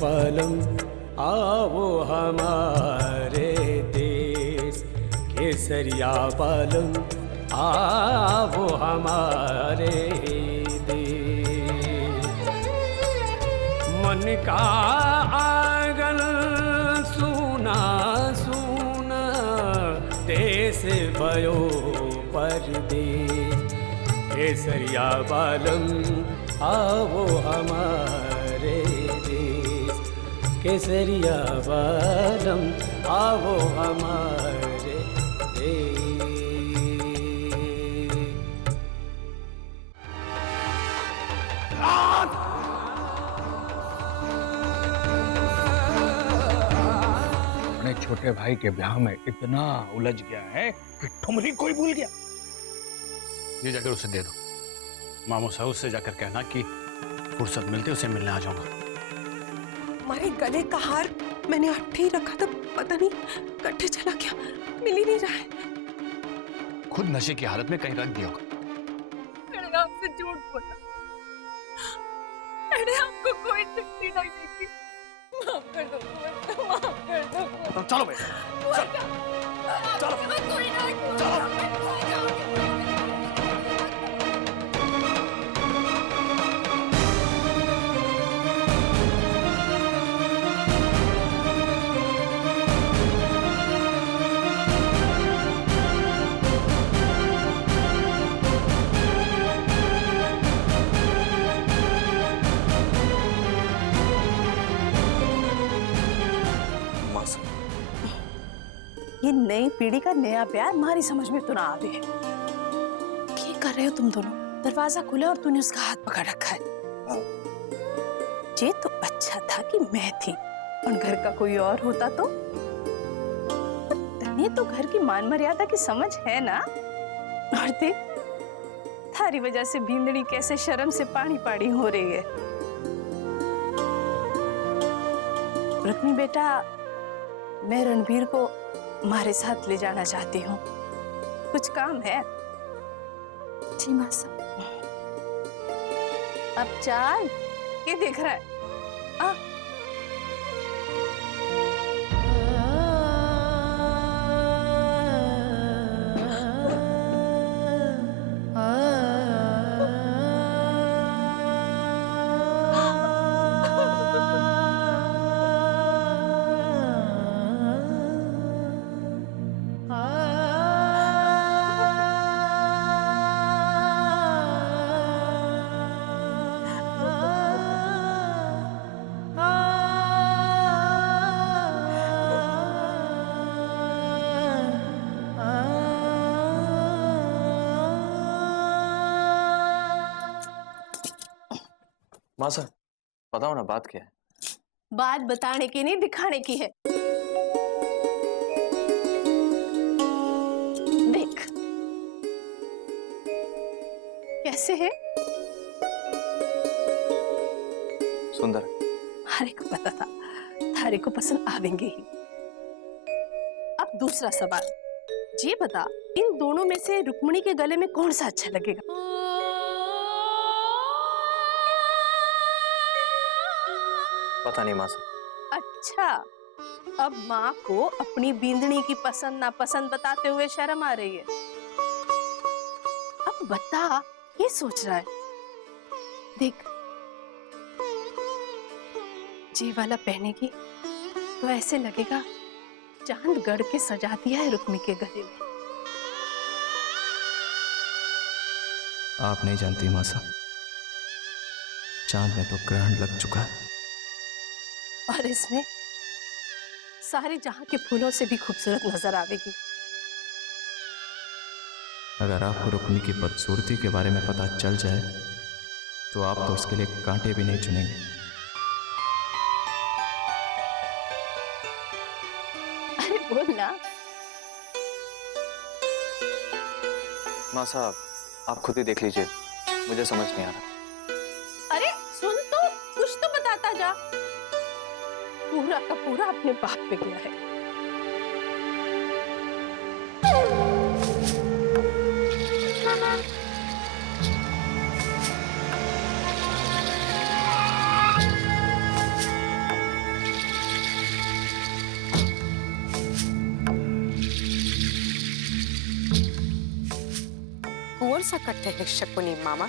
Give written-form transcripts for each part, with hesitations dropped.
बालम आओ हमारे देश, केसरिया बालम आओ हमारे देश। मन का आंगन सूना सूना, देश भयो परदेश, केसरिया बालम आओ हमारे देश, केसरिया बालम आओ हमारे देश। अपने छोटे भाई के ब्याह में इतना उलझ गया है कि ठुमरी कोई भूल गया। ये जाकर उसे दे दो। मामू साहब उससे जाकर कहना कि फुर्सत मिलते उसे मिलने आ जाऊंगा। हमारे गले का हार मैंने अट्ठे ही रखा था, पता नहीं कट्ठे चला गया, मिल ही नहीं रहा है। खुद नशे की हालत में कहीं रख दिया होगा। मैंने आपसे झूठ बोला, मैंने आपको कोई शक्ति नहीं दी। माफ कर दो, माफ कर दो। चलो बेटा, चलो। ये नई पीढ़ी का नया प्यार हमारी समझ में तो ना आवे। क्या कर रहे हो तुम दोनों? दरवाजा खुला और तूने उसका हाथ पकड़ रखा है। ये तो अच्छा था कि मैं थी और घर का कोई और होता तो। तने तो घर की मान मर्यादा की समझ है ना। और देख, थारी वजह से भींदड़ी कैसे शर्म से पानी पानी हो रही है। रुक्मी बेटा, मैं रणबीर को हमारे साथ ले जाना चाहती हूँ, कुछ काम है। जी माँ साहब। अब चाल, ये देख रहा है? आ माँ साहब, बताओ ना, बात क्या है? बात बताने की नहीं, दिखाने की है। देख कैसे है। सुंदर। थारे को पता था, थारे को पसंद आवेंगे ही। अब दूसरा सवाल, ये बता, इन दोनों में से रुक्मिणी के गले में कौन सा अच्छा लगेगा? पता नहीं माँ साहब। अच्छा, अब माँ को अपनी बींदनी की पसंद नापसंद बताते हुए शर्म आ रही है। अब बता, ये सोच रहा है। देख, जी वाला पहनेगी तो ऐसे लगेगा चांद गढ़ के सजा दिया है रुक्मी के गले में। आप नहीं जानती माँ साहब, चांद में तो ग्रहण लग चुका है। और इसमें सारे जहां के फूलों से भी खूबसूरत नजर आवेगी। अगर आपको रुक्मी की बदसूरती के बारे में पता चल जाए तो आप तो उसके लिए कांटे भी नहीं चुनेंगे। अरे बोल ना। माँ साहब, आप खुद ही देख लीजिए, मुझे समझ नहीं आ रहा। अरे सुन तो, कुछ तो बताता जा। पूरा का पूरा अपने बाप पे गया है। कौन सा कट्टे है शकुनी मामा?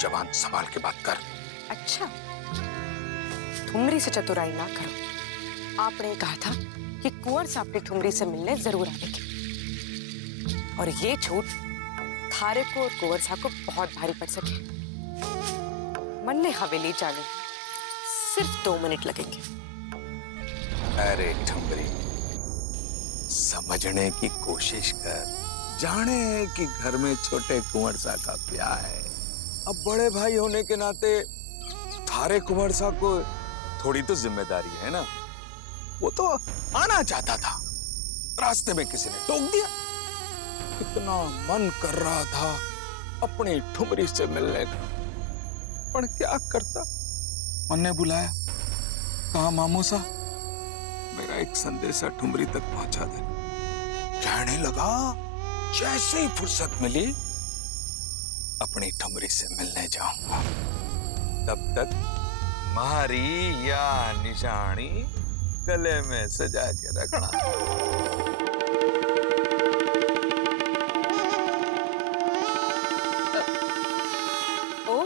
जवान संभाल के बात कर। अच्छा, ठुमरी से चतुराई ना करो। आपने कहा था कि कुंवर साहब अपनी ठुमरी से मिलने जरूर आएंगे, और ये झूठ थारे को और कुंवर साहब को बहुत भारी पड़ सके। मन्ने हवेली जाने सिर्फ 2 मिनट लगेंगे। अरे ठुमरी, समझने की कोशिश कर। जाने कि घर में छोटे कुंवर सा का ब्याह है। अब बड़े भाई होने के नाते थारे कुंवर सा को थोड़ी तो जिम्मेदारी है ना। वो तो आना चाहता था, रास्ते में किसी ने टोक दिया। इतना मन कर रहा था अपनी ठुमरी से मिलने का, पर क्या करता। मन ने बुलाया, कहा मामूसा मेरा एक संदेशा ठुमरी तक पहुंचा दे। कहने लगा जैसे ही फुर्सत मिली अपनी ठुमरी से मिलने जाऊंगा। तब तक मारी या निशानी गले में सजा के रखना। ओ,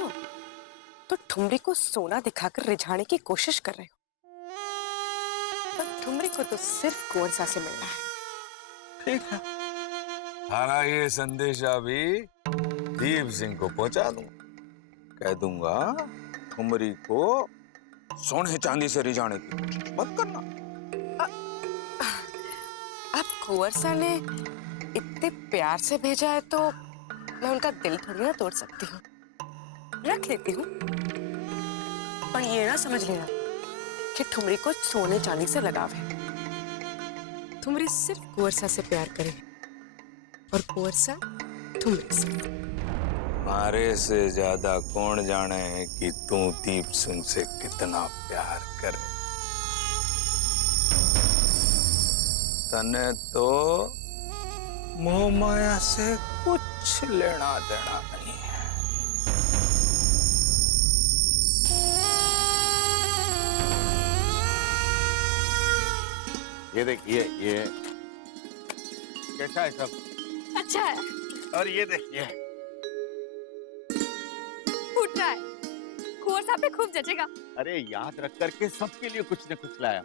तो ठुमरी को सोना दिखाकर रिझाने की कोशिश कर रहे हो। पर ठुमरी को तो सिर्फ कुंवर साहब से मिलना है। ठीक है, थारा ये संदेशा भी दीप सिंह को पहुंचा दूं। कह दूंगा ठुमरी को सोने चांदी से रिझाने की कोशिश मत करना। अब कुंवर साहब ने इतने प्यार से भेजा है तो मैं उनका दिल थोड़ी ना तोड़ सकती हूँ। रख लेती हूँ, पर ये ना समझ लेना कि ठुमरी को सोने चांदी से लगाव है। ठुमरी सिर्फ कुंवर साहब से प्यार करे और कुंवर साहब ठुमरी से। मारे से ज्यादा कौन जाने कि तू दीप सिंह से कितना प्यार करे। तने तो मोह माया से कुछ लेना देना नहीं है। ये देखिए, ये कैसा है सब? अच्छा है। और ये देखिए, फूट रहा है, कुंवर साहब पे खूब जचेगा। अरे याद रख करके सबके लिए कुछ न कुछ लाया।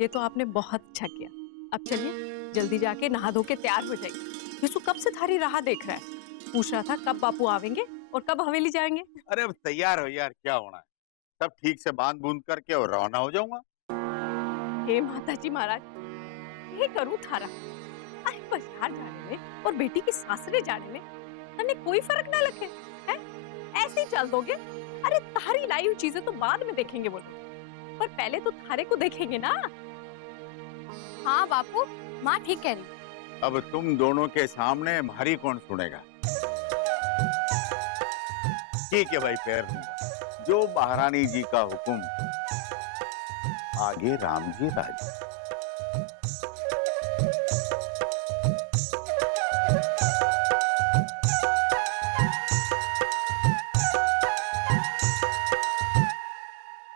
ये तो आपने बहुत अच्छा किया। अब चलिए जल्दी जाके नहा धो के तैयार हो जाइए। यीशु कब से थारी राह देख रहा है, पूछ रहा था कब बापू आवेंगे और कब हवेली जाएंगे। अरे अब तैयार हो यार, क्या होना है। सब ठीक से बांध बूंद करके और रवाना हो जाऊंगा। हे माता जी महाराज, ये करूं थारा। अरे बाजार जाने में और बेटी की सासरे जाने में तने कोई फर्क ना लगे है? ऐसे ही चल दोगे? अरे थारी लाई हुई चीजें तो बाद में देखेंगे वो लोग, पर पहले तो थारे को देखेंगे ना। हाँ बापू, माँ ठीक कह रही। अब तुम दोनों के सामने हमारी कौन सुनेगा। ठीक है भाई, पैर दूंगा। जो महारानी जी का हुक्म, आगे राम जी राज।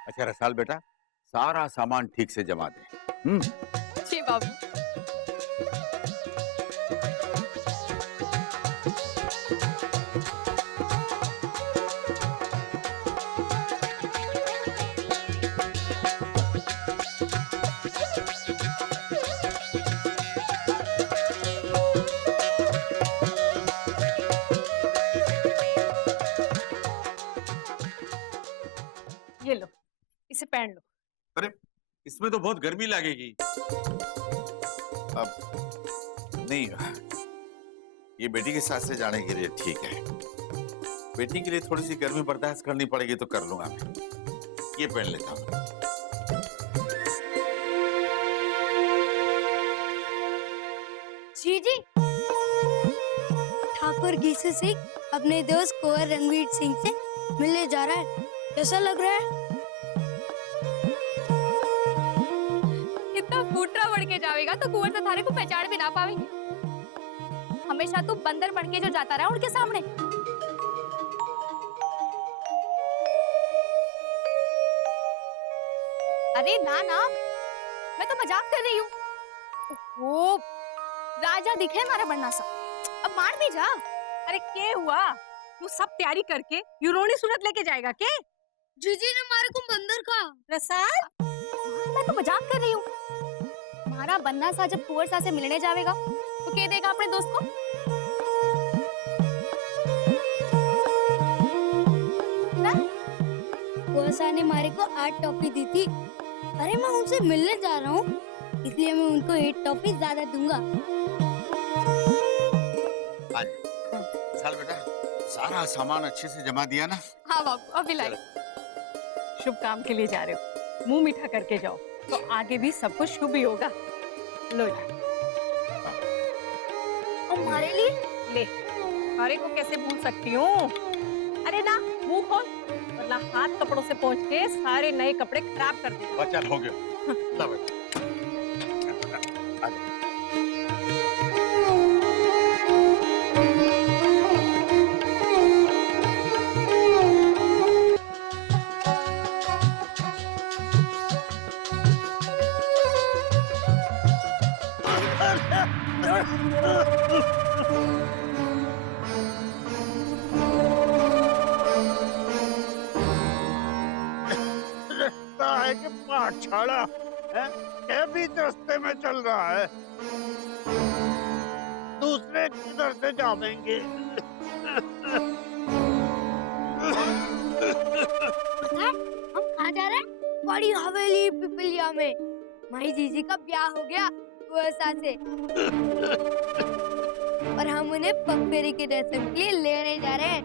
अच्छा रसाल बेटा, सारा सामान ठीक से जमा दे। जी बाबू। ये लो, इसे पहन लो। अरे इसमें तो बहुत गर्मी लगेगी। अब नहीं, ये बेटी के साथ से जाने के लिए ठीक है। बेटी के लिए थोड़ी सी गर्मी बर्दाश्त करनी पड़ेगी तो कर लूंगा मैं। ये पहन लेता हूँ। जी ठाकुर घीसू सिंह अपने दोस्त कुंवर रणवीर सिंह से मिलने जा रहा है। कैसा लग रहा है? इतना फूटरा बढ़ के जाएगा तो कुंवर तो थारे को पहचान भी ना पावेंगे। हमेशा तू बंदर बन के जो जाता रहा उनके सामने। अरे ना ना, मैं तो मजाक कर रही हूँ। ओ, राजा दिखे हमारा बनना सा। अब मार भी जा। अरे क्या हुआ? तू सब तैयारी करके यूरोनी सूरत लेके जाएगा के? जीजी ने हमारे को बंदर खा। प्रसाद, मैं तो मजाक कर रही हूँ। हमारा बन्ना सा जब कुंवर सा से मिलने जाएगा तो क्या देगा अपने दोस्त को? कुंवर ने हमारे को 8 टॉफी दी थी। अरे मैं उनसे मिलने जा रहा हूँ, इसलिए मैं उनको 8 टॉफी ज्यादा दूंगा। चल बेटा, सारा सामान अच्छे से जमा दिया ना? हाँ बाबू, अभी लाई। शुभ काम के लिए जा रहे हो, मुंह मीठा करके जाओ तो आगे भी सब कुछ शुभ ही होगा। लो जा। और हमारे लिए? ले, अरे को कैसे भूल सकती हूँ? अरे ना, मुंह खोल, वरना हाथ कपड़ों से पोंछ के सारे नए कपड़े खराब कर दे। बच्चा हो गया। ला बेटा। है कि पाठशाला है, ये भी रास्ते में चल रहा है, दूसरे किधर से जाएंगे? हम कहाँ जा रहे हैं? बड़ी हवेली पिपलिया में। माई जीजी का ब्याह हो गया कुंवर से, और हम उन्हें पगफेरी की रस्म के लिए लेने जा रहे हैं।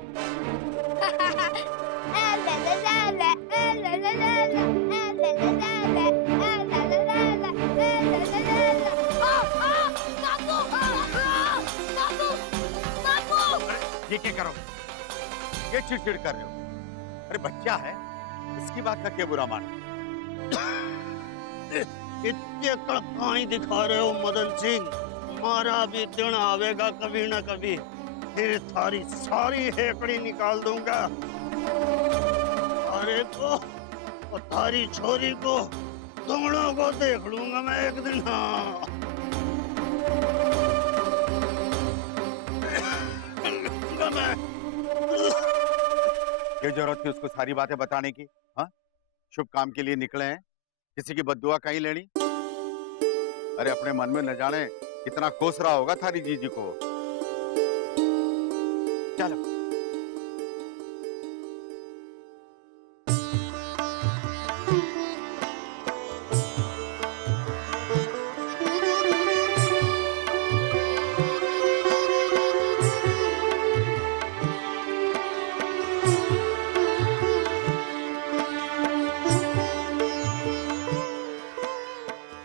ये क्या करो? ये चिड़चिड़ कर रहे हो? अरे बच्चा है, इसकी बात का क्या बुरा मानो? इतने कड़काई दिखा रहे हो मदन सिंह, हमारा भी दिन आवेगा कभी ना कभी, फिर थारी सारी हेकड़ी निकाल दूंगा। अरे को और थारी छोरी को, दोनों को देख लूंगा मैं एक दिन। हाँ क्या जरूरत थी उसको सारी बातें बताने की? हाँ, शुभ काम के लिए निकले हैं, किसी की बद्दुआ कहीं लेनी? अरे अपने मन में न जाने कितना कोस रहा होगा थारी जीजी को। चलो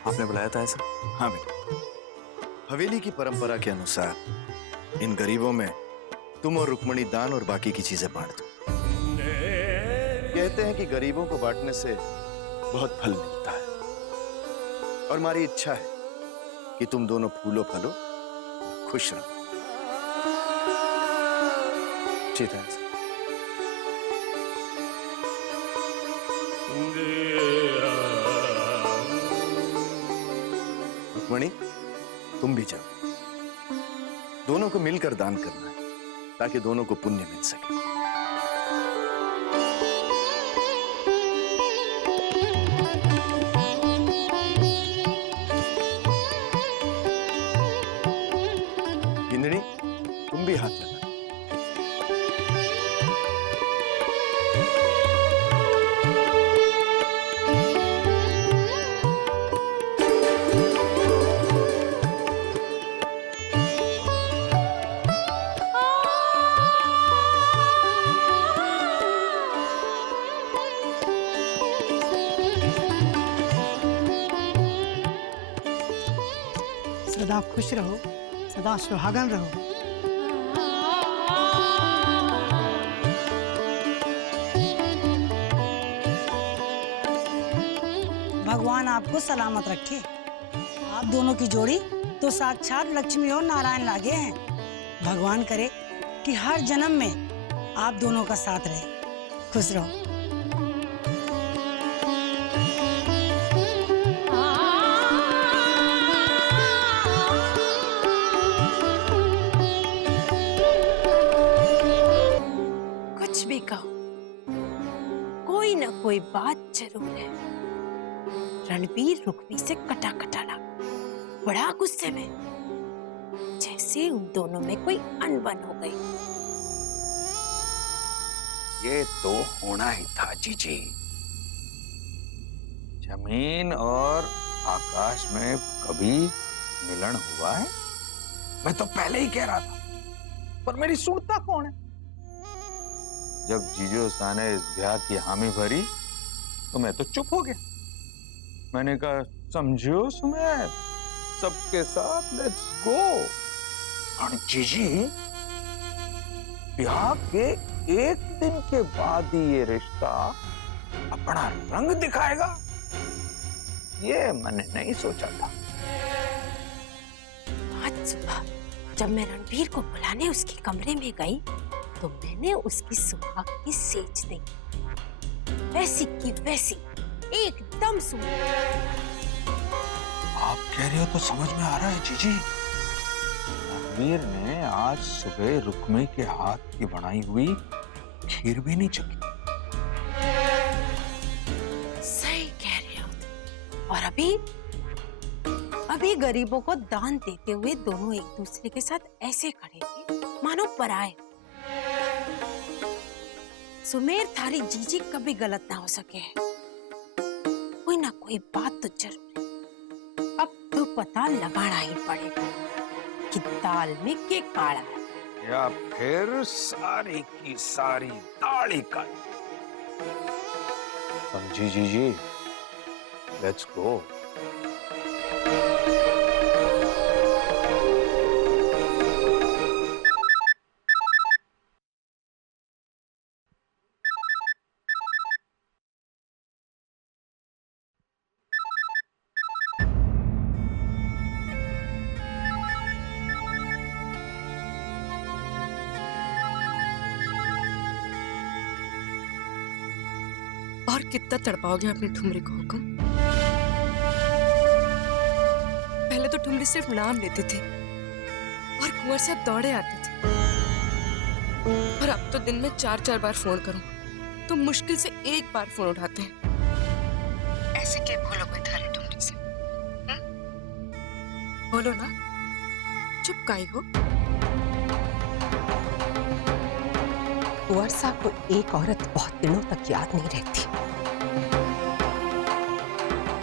आपने बुलाया था ऐसा? हाँ बेटा, हवेली की परंपरा के अनुसार इन गरीबों में तुम और रुक्मणी दान और बाकी की चीजें बांट दो। कहते हैं कि गरीबों को बांटने से बहुत फल मिलता है, और हमारी इच्छा है कि तुम दोनों फूलो फलो और खुश रहो। ठीक है। रुक्मणी, तुम भी जाओ, दोनों को मिलकर दान करना है ताकि दोनों को पुण्य मिल सके। गिंदड़ी, तुम भी हाथ लगा। सदा खुश रहो, सदा सुहागन रहो। भगवान आपको सलामत रखे। आप दोनों की जोड़ी तो साक्षात लक्ष्मी और नारायण लागे हैं। भगवान करे कि हर जन्म में आप दोनों का साथ रहे। खुश रहो। कोई बात जरूर है। रणबीर रुक्मी से कटा कटा लगा, बड़ा गुस्से में, जैसे उन दोनों में कोई अनबन हो गई। ये तो होना ही था जीजी। जमीन और आकाश में कभी मिलन हुआ है? मैं तो पहले ही कह रहा था, पर मेरी सुनता कौन है? जब जीजो सा ने इस ब्याह की हामी भरी तो मैं तो चुप हो गया। मैंने कहा समझो सुमेर, सबके साथ लेट्स गो। और जीजी, ब्याह के एक दिन के बाद ही ये रिश्ता अपना रंग दिखाएगा, ये मैंने नहीं सोचा था। आज सुबह जब मैं रणबीर को बुलाने उसके कमरे में गई तो मैंने उसकी सुहाग की सेज देखी, वैसी की वैसी, एकदम सुंदर। आप कह रहे हो तो समझ में आ रहा है जीजी। रणबीर ने आज सुबह रुक्मी के हाथ की बनाई हुई खीर भी नहीं चखी। सही कह रहे हो। और अभी गरीबों को दान देते हुए दोनों एक दूसरे के साथ ऐसे खड़े थे मानो पराए। सुमेर, थारी जीजी कभी गलत ना हो सके, कोई ना कोई बात तो जरूर है। अब तो पता लगाना ही पड़ेगा कि दाल में के काला है या फिर सारी की सारी दाल ही काली। समझी जीजी, लेट्स गो। और कितना तड़पाओगे अपनी ठुमरी को हुक्म? पहले तो ठुमरी सिर्फ नाम लेती थी और कुंवर से दौड़े आते थे, और अब तो दिन में 4-4 बार फोन करूं तो मुश्किल से एक बार फोन उठाते हैं। ऐसे क्या बोलोगे थारे ठुमरी से? बोलो ना, चुप काई हो? कुंवर साहब को एक औरत बहुत दिनों तक याद नहीं रहती,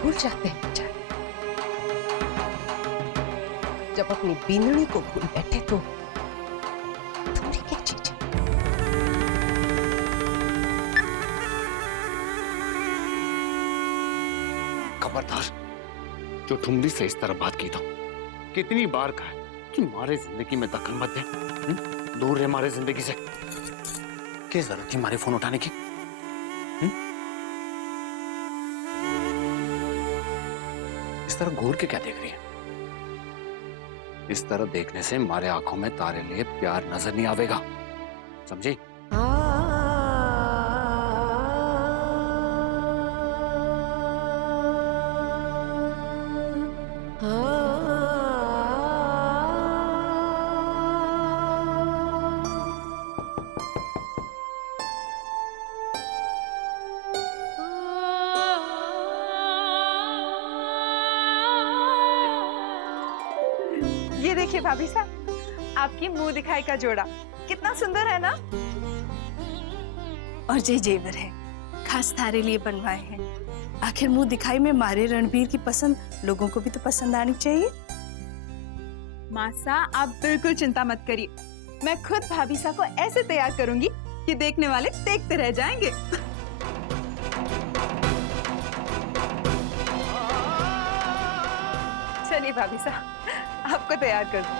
भूल जाते हैं बेचारे। जब अपनी बीनड़ी को भूल बैठे तो तुम्हारी क्या चीज है? खबरदार, जो ठुमरी से इस तरह बात की तो कितनी बार कहा कि हमारे जिंदगी में दखल मत दे, दूर रहे हमारे जिंदगी से। क्या जरूरत थी हमारे फोन उठाने की? इस तरह घूर के क्या देख रही है? इस तरह देखने से हमारे आंखों में तारे लिए प्यार नजर नहीं आवेगा, समझी? ये देखिए भाभी साहब, आपकी मुंह दिखाई का जोड़ा कितना सुंदर है ना? और ये जेवर है, खास थारे लिए बनवाए हैं। आखिर मुंह दिखाई में मारे रणबीर की पसंद लोगों को भी तो पसंद आनी चाहिए। मासा, आप बिल्कुल चिंता मत करिए, मैं खुद भाभी साहब को ऐसे तैयार करूंगी कि देखने वाले देखते रह जाएंगे। चलिए भाभी साहब, आपको तैयार कर दूं।